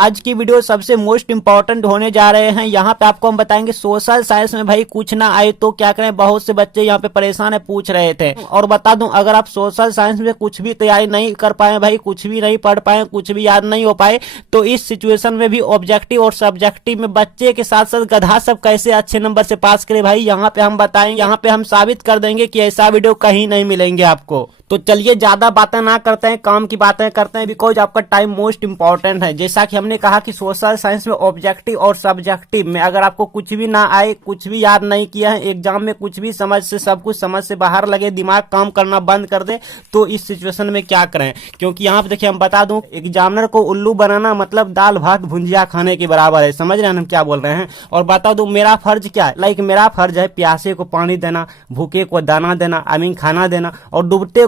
आज की वीडियो सबसे मोस्ट इंपॉर्टेंट होने जा रहे हैं। यहाँ पे आपको हम बताएंगे सोशल साइंस में भाई कुछ ना आए तो क्या करें। बहुत से बच्चे यहाँ पे परेशान है, पूछ रहे थे। और बता दूं, अगर आप सोशल साइंस में कुछ भी तैयारी नहीं कर पाए भाई, कुछ भी नहीं पढ़ पाए, कुछ भी याद नहीं हो पाए, तो इस सिचुएशन में भी ऑब्जेक्टिव और सब्जेक्टिव में बच्चे के साथ साथ गधा सब कैसे अच्छे नंबर से पास करे भाई, यहाँ पे हम बताएंगे। यहाँ पे हम साबित कर देंगे कि ऐसा वीडियो कहीं नहीं मिलेंगे आपको। तो चलिए ज्यादा बातें ना करते हैं, काम की बातें करते हैं, बिकॉज आपका टाइम मोस्ट इंपॉर्टेंट है। जैसा कि हमने कहा कि सोशल साइंस में ऑब्जेक्टिव और सब्जेक्टिव में अगर आपको कुछ भी ना आए, कुछ भी याद नहीं किया है, एग्जाम में कुछ भी समझ से सब कुछ समझ से बाहर लगे, दिमाग काम करना बंद कर दे, तो इस सिचुएशन में क्या करें। क्योंकि यहाँ पे देखिए हम बता दूं, एग्जामिनर को उल्लू बनाना मतलब दाल भात भुंजिया खाने के बराबर है। समझ रहे हैं हम क्या बोल रहे हैं। और बता दूं मेरा फर्ज क्या है। मेरा फर्ज है प्यासे को पानी देना, भूखे को दाना देना, आई मीन खाना देना, और डूबते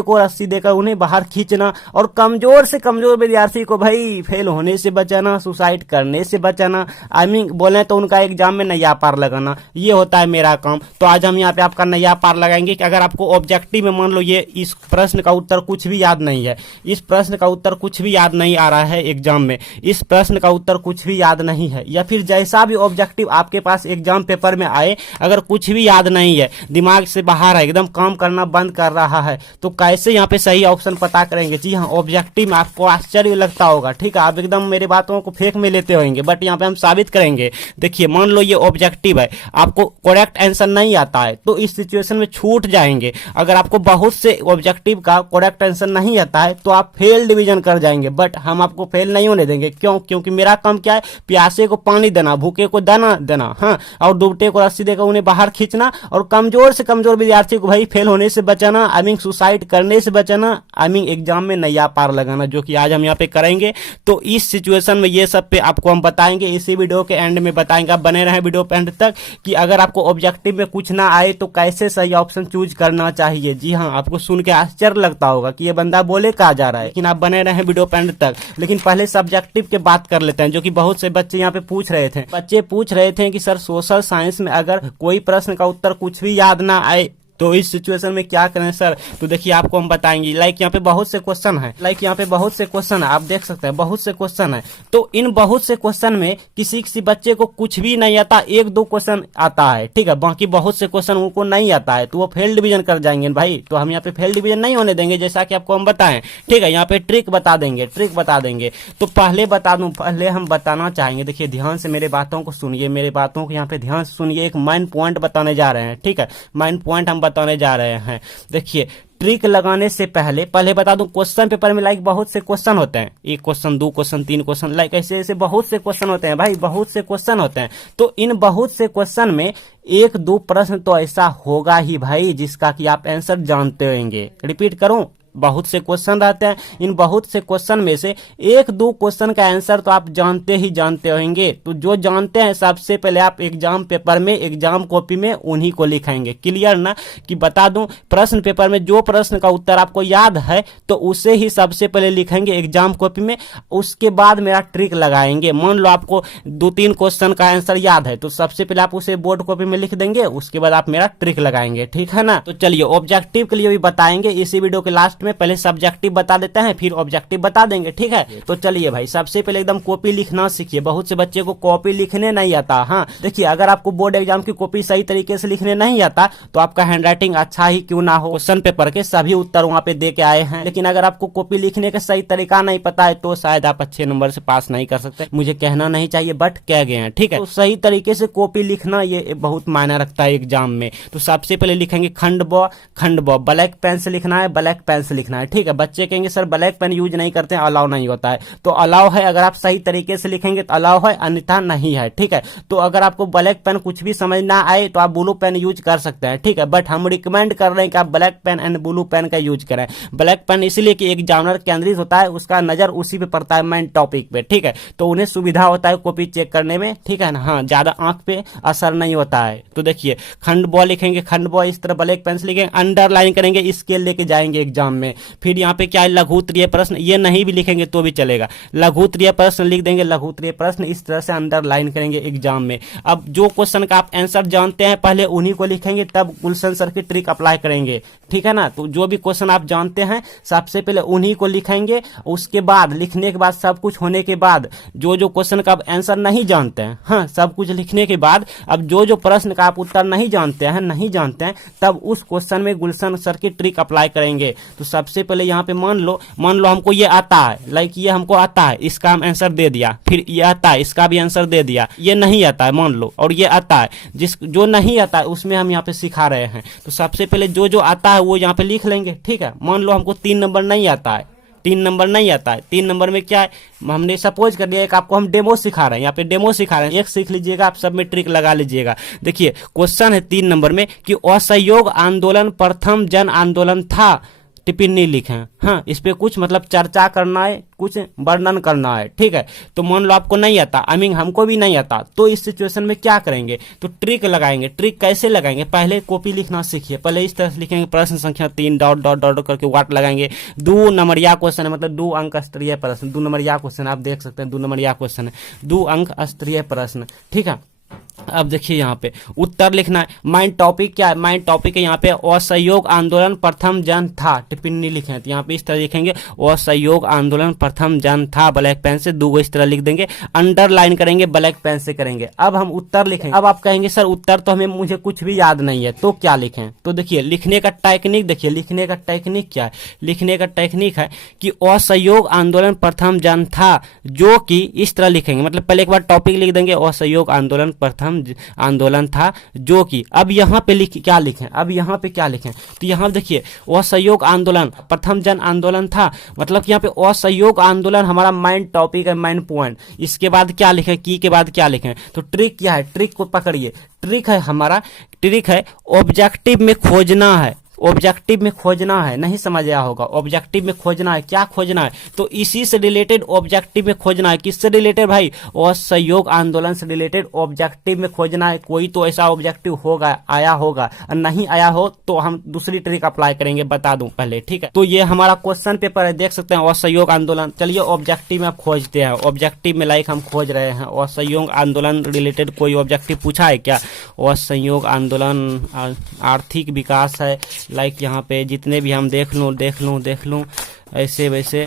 को रस्सी देकर उन्हें बाहर खींचना, और कमजोर से कमजोर विद्यार्थी को भाई फेल होने से बचाना, सुसाइड करने से बचाना, आई मीन बोले तो उनका एग्जाम में नैया पार लगाना। ये होता है मेरा काम। तो आज हम यहाँ पे आपका नैया पार लगाएंगे कि अगर आपको ऑब्जेक्टिव में मान लो ये इस प्रश्न का उत्तर कुछ भी याद नहीं है, इस प्रश्न का उत्तर कुछ भी याद नहीं आ रहा है एग्जाम में, इस प्रश्न का उत्तर कुछ भी याद नहीं है, या फिर जैसा भी ऑब्जेक्टिव आपके पास एग्जाम पेपर में आए, अगर कुछ भी याद नहीं है, दिमाग से बाहर है, एकदम काम करना बंद कर रहा है, तो कैसे यहाँ पे सही ऑप्शन पता करेंगे। जी हाँ, ऑब्जेक्टिव में आपको आश्चर्य लगता होगा, ठीक है, आप एकदम मेरे बातों को फेक में लेते होंगे, बट यहाँ पे हम साबित करेंगे। देखिए मान लो ये ऑब्जेक्टिव है, आपको करेक्ट आंसर नहीं आता है, तो इस सिचुएशन में छूट जाएंगे। अगर आपको बहुत से ऑब्जेक्टिव का करेक्ट आंसर नहीं आता है तो आप फेल डिवीजन कर जाएंगे, बट हम आपको फेल नहीं होने देंगे। क्यों? क्योंकि मेरा काम क्या है, प्यासे को पानी देना, भूखे को दाना देना, हाँ, और डूबते को रस्सी देकर उन्हें बाहर खींचना, और कमजोर से कमजोर विद्यार्थी को भाई फेल होने से बचाना, आई मीन सुसाइड करने से बचाना, आई मीन एग्जाम में नैया पार लगाना, जो कि आज हम यहाँ पे करेंगे। तो इस सिचुएशन में ये सब पे आपको हम बताएंगे, इसी वीडियो के एंड में बताएंगे। आप बने रहे वीडियो पे एंड तक कि अगर आपको ऑब्जेक्टिव में कुछ ना आए तो कैसे सही ऑप्शन चूज करना चाहिए। जी हाँ, आपको सुन के आश्चर्य लगता होगा कि ये बंदा बोले कहा जा रहा है, लेकिन आप बने रहे वीडियो पे एंड तक। लेकिन पहले सब्जेक्टिव के बात कर लेते हैं, जो कि बहुत से बच्चे यहाँ पे पूछ रहे थे। बच्चे पूछ रहे थे कि सर सोशल साइंस में अगर कोई प्रश्न का उत्तर कुछ भी याद ना आए तो इस सिचुएशन में क्या करें सर। तो देखिए आपको हम बताएंगे। यहाँ पे बहुत से क्वेश्चन है, यहाँ पे बहुत से क्वेश्चन है, आप देख सकते हैं बहुत से क्वेश्चन है। तो इन बहुत से क्वेश्चन में किसी बच्चे को कुछ भी नहीं आता, एक दो क्वेश्चन आता है, ठीक है, बाकी बहुत से क्वेश्चन उनको नहीं आता है, तो वो फेल डिवीजन कर जाएंगे भाई। तो हम यहाँ पे फेल डिवीजन नहीं होने देंगे, जैसा कि आपको हम बताएं, ठीक है। यहाँ पे ट्रिक बता देंगे। तो पहले बता दूं, पहले हम बताना चाहेंगे, देखिए ध्यान से मेरे बातों को सुनिए, मेरे बातों को यहाँ पे ध्यान से सुनिए। एक मेन पॉइंट बताने जा रहे हैं, ठीक है, मेन पॉइंट हम बताने जा रहे हैं। देखिए ट्रिक लगाने से पहले बता दूं, क्वेश्चन पेपर में बहुत से क्वेश्चन होते हैं, एक क्वेश्चन, दो क्वेश्चन, तीन क्वेश्चन, ऐसे बहुत से क्वेश्चन होते हैं भाई, बहुत से क्वेश्चन होते हैं। तो इन बहुत से क्वेश्चन में एक दो प्रश्न तो ऐसा होगा ही भाई जिसका कि आप आंसर जानते होंगे। रिपीट करूं, बहुत से क्वेश्चन रहते हैं, इन बहुत से क्वेश्चन में से एक दो क्वेश्चन का आंसर तो आप जानते होंगे। तो जो जानते हैं सबसे पहले आप एग्जाम पेपर में, एग्जाम कॉपी में उन्हीं को लिखेंगे। क्लियर ना? कि बता दूं, प्रश्न पेपर में जो प्रश्न का उत्तर आपको याद है तो उसे ही सबसे पहले लिखेंगे एग्जाम कॉपी में, उसके बाद मेरा ट्रिक लगाएंगे। मान लो आपको दो तीन क्वेश्चन का आंसर याद है तो सबसे पहले आप उसे बोर्ड कॉपी में लिख देंगे, उसके बाद आप मेरा ट्रिक लगाएंगे, ठीक है ना। तो चलिए ऑब्जेक्टिव के लिए भी बताएंगे इसी वीडियो के लास्ट में। पहले सब्जेक्टिव बता देते हैं, फिर ऑब्जेक्टिव बता देंगे, ठीक है। तो चलिए भाई सबसे पहले एकदम कॉपी लिखना सीखिए। बहुत से बच्चे को कॉपी लिखने नहीं आता। हाँ देखिए, अगर आपको बोर्ड एग्जाम की कॉपी सही तरीके से लिखने नहीं आता तो आपका हैंडराइटिंग अच्छा ही क्यों ना हो, क्वेश्चन पेपर के सभी उत्तर वहां पे दे के आए हैं। लेकिन अगर आपको कॉपी लिखने का सही तरीका नहीं पता है तो शायद आप अच्छे नंबर से पास नहीं कर सकते। मुझे कहना नहीं चाहिए बट कह गए हैं, ठीक है। तो सही तरीके से कॉपी लिखना ये बहुत मायने रखता है एग्जाम में। तो सबसे पहले लिखेंगे खंड ब, ब्लैक पेन से लिखना है, ब्लैक पेन से लिखना है, ठीक है। बच्चे कहेंगे सर ब्लैक पेन यूज नहीं करते हैं, अलाउ नहीं होता है। तो अलाउ है, अगर आप सही तरीके से लिखेंगे तो अलाउ है, अन्यथा नहीं है, ठीक है। तो अगर आपको ब्लैक पेन कुछ भी समझ ना आए तो आप ब्लू पेन यूज कर सकते हैं, ठीक है। बट हम रिकमेंड कर रहे हैं कि आप black pen and blue pen का यूज करें। ब्लैक पेन इसलिए कि एग्जामिनर केंद्रित होता है, उसका नजर उसी पे पड़ता है, मेन टॉपिक पे, ठीक है। तो उन्हें सुविधा होता है कॉपी चेक करने में, ठीक है ना। हाँ, ज्यादा आंख पे असर नहीं होता है। तो देखिए खंड ब लिखेंगे, खंड ब इस तरह ब्लैक पेन से लिखेंगे, अंडरलाइन करेंगे, स्केल लेके जाएंगे एग्जाम में। फिर यहाँ पे क्या है, लघु उत्तरीय प्रश्न, ये नहीं भी लिखेंगे तो भी चलेगा, लघु उत्तरीय प्रश्न लिख देंगे, लघु उत्तरीय प्रश्न इस तरह से अंडरलाइन करेंगे एग्जाम में। अब जो क्वेश्चन का आप आंसर जानते हैं पहले उन्हीं को लिखेंगे, तब गुलशन सर की ट्रिक अप्लाई करेंगे, ठीक है ना। तो जो भी क्वेश्चन आप जानते हैं सबसे पहले उन्हीं को लिखेंगे, उसके बाद लिखने के बाद सब कुछ होने के बाद जो जो क्वेश्चन का आप आंसर नहीं जानते हैं, हाँ, सब कुछ लिखने के बाद अब जो जो प्रश्न का आप उत्तर नहीं जानते हैं तब उस क्वेश्चन में गुलशन सर की ट्रिक अप्लाई करेंगे। तो सबसे पहले यहाँ पे मान लो हमको ये आता है, लाइक ये हमको आता है, इसका हम आंसर दे दिया, फिर ये आता है, इसका भी आंसर दे दिया, ये नहीं आता है मान लो, और ये आता है, जो नहीं आता है उसमें हम यहाँ पे सिखा रहे हैं। तो सबसे पहले जो जो आता है वो यहाँ पे लिख लेंगे, ठीक है। मान लो हमको 3 नंबर नहीं आता है, 3 नंबर नहीं आता है, 3 नंबर में क्या है, हमने सपोज कर लिया एक आपको हम डेमो सिखा रहे हैं, यहाँ पे डेमो सिखा रहे हैं, एक सीख लीजिएगा, आप सब में ट्रिक लगा लीजिएगा। देखिए क्वेश्चन है 3 नंबर में कि असहयोग आंदोलन प्रथम जन आंदोलन था, टिप्पणी लिखें, हाँ, इस पे कुछ मतलब चर्चा करना है, कुछ वर्णन करना है, ठीक है। तो मान लो आपको नहीं आता, आई मीन हमको भी नहीं आता, तो इस सिचुएशन में क्या करेंगे, तो ट्रिक लगाएंगे। ट्रिक कैसे लगाएंगे, पहले कॉपी लिखना सीखिए, पहले इस तरह से लिखेंगे, प्रश्न संख्या 3 डॉट डॉट डॉट करके वाट लगाएंगे, 2 नंबरिया क्वेश्चन है, मतलब 2 अंक स्तरीय प्रश्न, 2 नंबरिया क्वेश्चन आप देख सकते हैं, 2 नंबरिया क्वेश्चन है, 2 अंक स्तरीय प्रश्न, ठीक है। अब देखिए यहाँ पे उत्तर लिखना है, माइंड टॉपिक क्या है, माइंड टॉपिक है यहाँ पे असहयोग आंदोलन प्रथम जन था, टिप्पणी लिखें, तो यहाँ पे इस तरह लिखेंगे असहयोग आंदोलन प्रथम जन था, ब्लैक पेन से 2 इस तरह लिख देंगे, अंडरलाइन करेंगे, ब्लैक पेन से करेंगे। अब हम उत्तर लिखेंगे। अब आप कहेंगे सर उत्तर तो मुझे कुछ भी याद नहीं है, तो क्या लिखें, तो देखिए लिखने का टेक्निक, देखिए लिखने का टेक्निक क्या है, लिखने का टेक्निक है कि असहयोग आंदोलन प्रथम जन था, जो कि इस तरह लिखेंगे, मतलब पहले एक बार टॉपिक लिख देंगे, असहयोग आंदोलन प्रथम आंदोलन था, जो कि अब यहाँ पे क्या लिखें, अब यहाँ पे क्या लिखें, तो यहाँ देखिए असहयोग आंदोलन प्रथम जन आंदोलन था, मतलब कि यहाँ पे असहयोग आंदोलन हमारा माइंड टॉपिक है, माइंड पॉइंट। इसके बाद क्या लिखें, की के बाद क्या लिखें, तो ट्रिक क्या है, ट्रिक को पकड़िए, ट्रिक है हमारा, ट्रिक है ऑब्जेक्टिव में खोजना है, ऑब्जेक्टिव में खोजना है, नहीं समझ आया होगा, ऑब्जेक्टिव में खोजना है, क्या खोजना है, तो इसी से रिलेटेड ऑब्जेक्टिव में खोजना है, किससे रिलेटेड भाई, असहयोग आंदोलन से रिलेटेड ऑब्जेक्टिव में खोजना है। कोई तो ऐसा ऑब्जेक्टिव होगा, आया होगा, नहीं आया हो तो हम दूसरी ट्रिक अप्लाई करेंगे, बता दूं पहले, ठीक है। तो ये हमारा क्वेश्चन पेपर है, देख सकते हैं असहयोग आंदोलन। चलिए ऑब्जेक्टिव में आप खोजते हैं, ऑब्जेक्टिव में लाइक हम खोज रहे हैं असहयोग आंदोलन रिलेटेड कोई ऑब्जेक्टिव पूछा है क्या, असहयोग आंदोलन आर्थिक विकास है, लाइक यहाँ पे जितने भी हम देख लूँ ऐसे वैसे,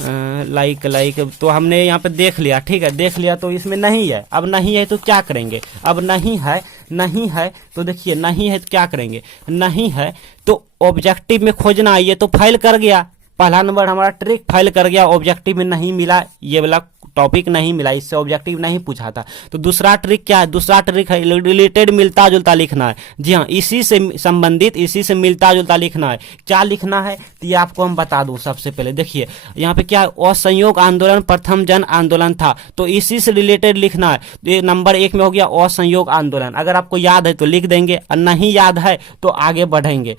लाइक तो हमने यहाँ पे देख लिया, ठीक है, देख लिया, तो इसमें नहीं है, अब नहीं है तो क्या करेंगे, अब नहीं है तो देखिए नहीं है तो क्या करेंगे, नहीं है तो ऑब्जेक्टिव में खोजना है, ये तो फेल कर गया, पहला नंबर हमारा ट्रिक फेल कर गया, ऑब्जेक्टिव में नहीं मिला, ये वाला टॉपिक नहीं मिला, इससे ऑब्जेक्टिव नहीं पूछा था। तो दूसरा ट्रिक क्या है, दूसरा ट्रिक है रिलेटेड मिलता जुलता लिखना है, जी हाँ, इसी से संबंधित, इसी से मिलता जुलता लिखना है। क्या लिखना है तो ये आपको हम बता दूं, सबसे पहले देखिए यहाँ पे क्या है, असहयोग आंदोलन प्रथम जन आंदोलन था, तो इसी से रिलेटेड लिखना है। ये नंबर 1 में हो गया असहयोग आंदोलन, अगर आपको याद है तो लिख देंगे, और नहीं याद है तो आगे बढ़ेंगे,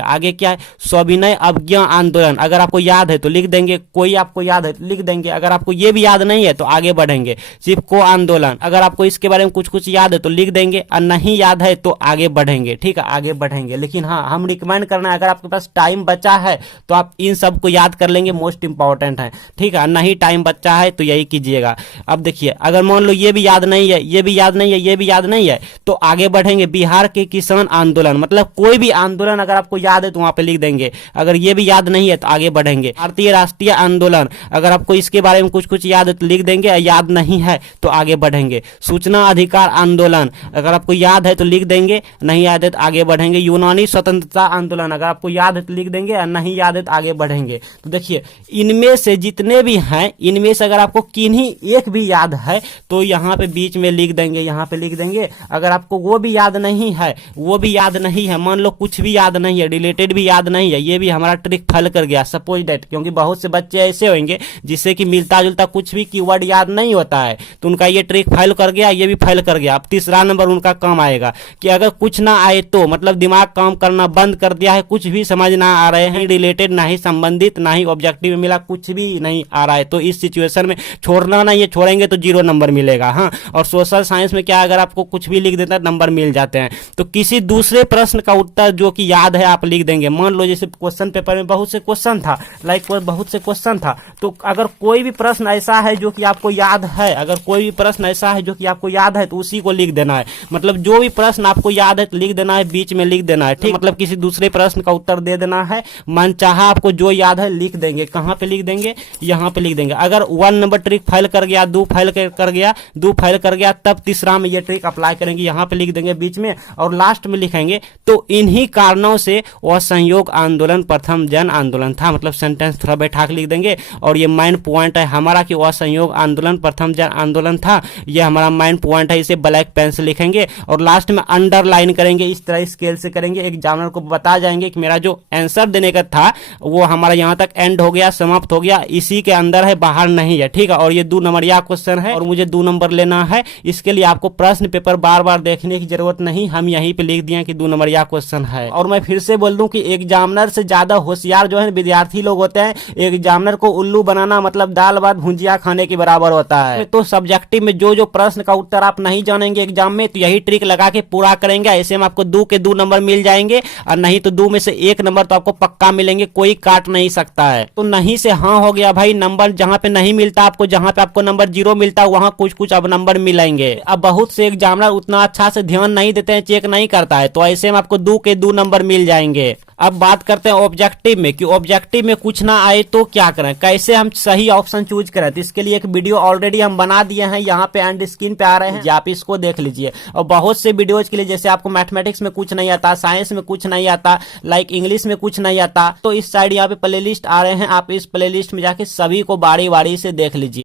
आगे क्या है, सविनय अवज्ञा आंदोलन, अगर आपको याद है तो लिख देंगे, कोई आपको याद है तो लिख देंगे, अगर आपको ये याद नहीं है तो आगे बढ़ेंगे। चिपको आंदोलन, अगर आपको इसके बारे में कुछ याद है तो लिख देंगे, और नहीं याद है तो आगे बढ़ेंगे, ठीक है, आगे बढ़ेंगे। लेकिन हाँ, हम रिकमेंड करना है, अगर आपके पास टाइम बचा है तो आप इन सब को याद कर लेंगे, मोस्ट इंपॉर्टेंट है, ठीक है। नहीं टाइम बचा है तो यही कीजिएगा। अब देखिए अगर मान लो ये भी याद नहीं है, ये भी याद नहीं है, ये भी याद नहीं है, तो आगे बढ़ेंगे। बिहार के किसान आंदोलन, मतलब कोई भी आंदोलन अगर आपको याद है तो वहां पे लिख देंगे, अगर ये भी याद नहीं है तो आगे बढ़ेंगे। भारतीय राष्ट्रीय आंदोलन, अगर आपको इसके बारे में कुछ याद है तो लिख देंगे, याद नहीं है तो आगे बढ़ेंगे। सूचना अधिकार आंदोलन, अगर आपको याद है तो लिख देंगे, नहीं याद है तो आगे बढ़ेंगे। यूनानी स्वतंत्रता आंदोलन, अगर आपको याद है तो लिख देंगे, और नहीं याद है तो आगे बढ़ेंगे। तो देखिए इनमें से जितने भी हैं, इनमें से अगर आपको किन्हीं एक भी याद है तो यहाँ पे बीच में लिख देंगे, यहाँ पे लिख देंगे। अगर आपको वो भी याद नहीं है, वो भी याद नहीं है, मान लो कुछ भी याद नहीं है, रिलेटेड भी याद नहीं है, ये भी हमारा ट्रिक फेल कर गया, सपोज दैट, क्योंकि बहुत से बच्चे ऐसे होंगे जिससे कि मिलता जुलता कुछ भी कीवर्ड याद नहीं होता है तो उनका ये ट्रिक फेल कर गया, ये भी फेल कर गया। अब तीसरा नंबर उनका काम आएगा कि अगर कुछ ना आए तो मतलब दिमाग काम करना बंद कर दिया है, कुछ भी समझ ना आ रहे हैं, रिलेटेड ना ही संबंधित ना ही ऑब्जेक्टिव में मिला, कुछ भी नहीं आ रहा है, तो इस सिचुएशन में छोड़ना ना, ये छोड़ेंगे तो 0 नंबर मिलेगा। हाँ, और सोशल साइंस में क्या, अगर आपको कुछ भी लिख देता है नंबर मिल जाते हैं। तो किसी दूसरे प्रश्न का उत्तर जो कि याद है आप लिख देंगे। मान लो जैसे क्वेश्चन पेपर में बहुत से क्वेश्चन था, बहुत से क्वेश्चन था, तो अगर कोई भी प्रश्न ऐसा है जो कि आपको याद है, अगर कोई भी प्रश्न ऐसा है जो कि आपको याद है तो उसी को लिख देना है। मतलब जो भी प्रश्न आपको याद है तो लिख देना है, बीच में लिख देना है, ठीक। मतलब किसी दूसरे प्रश्न का उत्तर दे देना है, मन चाहा आपको जो याद है लिख देंगे। कहां पे लिख देंगे, यहां पे लिख देंगे। अगर 1 नंबर ट्रिक फेल कर गया, 2 फेल कर गया, तब तीसरा में ये ट्रिक अप्लाई करेंगे, यहां पे लिख देंगे बीच में, और लास्ट में लिखेंगे तो इन्हीं कारणों से असहयोग आंदोलन प्रथम जन आंदोलन था। मतलब सेंटेंस थोड़ा बैठा के लिख देंगे, और ये मेन पॉइंट है हमारा कि असहयोग आंदोलन प्रथम जन आंदोलन था, ये हमारा मेन पॉइंट है। इसे ब्लैक पेन से लिखेंगे और लास्ट में अंडरलाइन करेंगे, इस तरह स्केल से करेंगे। एग्जामिनर को बता जाएंगे कि मेरा जो आंसर देने का था वो हमारा यहां तक एंड हो गया, समाप्त हो गया, इसी के अंदर है, बाहर नहीं है, ठीक है। और ये 2 नंबरिया क्वेश्चन है और मुझे 2 नंबर लेना है। इसके लिए आपको प्रश्न पेपर बार बार देखने की जरूरत नहीं, हम यहीं पे लिख दिए कि 2 नंबरिया क्वेश्चन है। और मैं फिर से बोल दूं कि एग्जामिनर से ज्यादा होशियार जो है विद्यार्थी लोग होते हैं। एग्जामिनर को उल्लू बनाना मतलब दाल भात भुंजिया खाने के बराबर होता है। तो सब्जेक्टिव में जो प्रश्न का उत्तर आप नहीं जानेंगे एग्जाम में, तो यही ट्रिक लगा के पूरा करेंगे। ऐसे में आपको 2 के 2 नंबर मिल जाएंगे, और नहीं तो 2 में से 1 नंबर तो आपको पक्का मिलेंगे, कोई काट नहीं सकता है। तो नहीं से हाँ हो गया भाई। नंबर जहां पे नहीं मिलता आपको, जहां पे आपको नंबर 0 मिलता है वहां कुछ कुछ अब नंबर मिलेंगे। अब बहुत से एग्जामिनर उतना अच्छा से ध्यान नहीं देते हैं, चेक नहीं करता है, तो ऐसे में आपको 2 के 2 नंबर मिल जाएंगे। अब बात करते हैं ऑब्जेक्टिव में कि ऑब्जेक्टिव में कुछ ना आए तो क्या करें, कैसे हम सही ऑप्शन चूज करें। तो इसके लिए एक वीडियो ऑलरेडी हम बना दिए हैं, यहाँ पे एंड स्क्रीन पे आ रहे हैं, आप इसको देख लीजिए। और बहुत से वीडियोज के लिए, जैसे आपको मैथमेटिक्स में कुछ नहीं आता, साइंस में कुछ नहीं आता, लाइक इंग्लिश में कुछ नहीं आता, तो इस साइड यहाँ पे प्लेलिस्ट आ रहे हैं, आप इस प्लेलिस्ट में जाके सभी को बारी बारी से देख लीजिए।